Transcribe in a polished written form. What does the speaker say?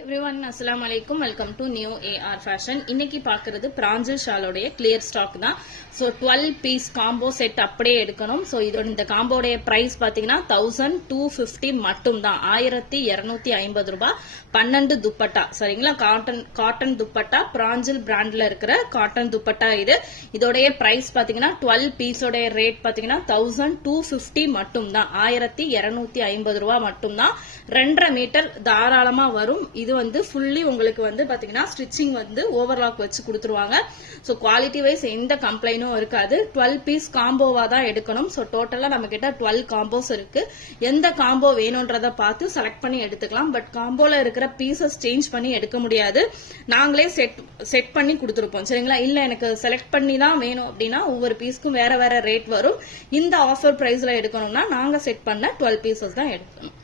everyone, assalamu alaikum. Welcome to New AR Fashion. இன்னைக்கு பார்க்கிறது பிராஞ்சல் ஷாலோடைய clear stock தான். So 12 piece combo set அப்படியே எடுக்கணும். So இதோட இந்த காம்போடைய price பாத்தீங்கன்னா 1250 மட்டும் தான். 1250 ரூபாய் 12 துப்பட்டா. சரிங்களா? காட்டன் துப்பட்டா பிராஞ்சல் பிராண்ட்ல இருக்கிற காட்டன் துப்பட்டா இது. இதோடைய price பாத்தீங்கன்னா 12 piece உடைய ரேட் பாத்தீங்கன்னா 1250 மட்டும் தான். 1250 ரூபாய் மட்டும் தான். 2.5 மீட்டர் தாராளமா வரும். இது வந்து ஃபுல்லி உங்களுக்கு வந்து பாத்தீங்கன்னா ஸ்டிச்சிங் வந்து ஓவர்லாக் வச்சு கொடுத்துருவாங்க. சோ குவாலிட்டி வைஸ் எந்த கம்ப்ளைண்டும் இருக்காது. 12 பீஸ் காம்போவா தான் எடுக்கணும். சோ டோட்டலா நம்ம கிட்ட 12 காம்போஸ் இருக்கு. எந்த காம்போ வேணும்ன்றத பார்த்து செலக்ட் பண்ணி எடுத்துக்கலாம். பட் காம்போல இருக்கிற பீசஸ் சேஞ்ச் பண்ணி எடுக்க முடியாது. நாங்களே செட் பண்ணி கொடுத்துருப்போம். சரிங்களா? இல்ல எனக்கு செலக்ட் பண்ணி தான் வேணும் அப்படின்னா ஒவ்வொரு பீஸ்க்கும் வேற வேற ரேட் வரும். இந்த ஆஃபர் பிரைஸ்ல எடுக்கணும்னா நாங்க செட் பண்ண 12 பீசஸ் தான் எடுக்கணும்.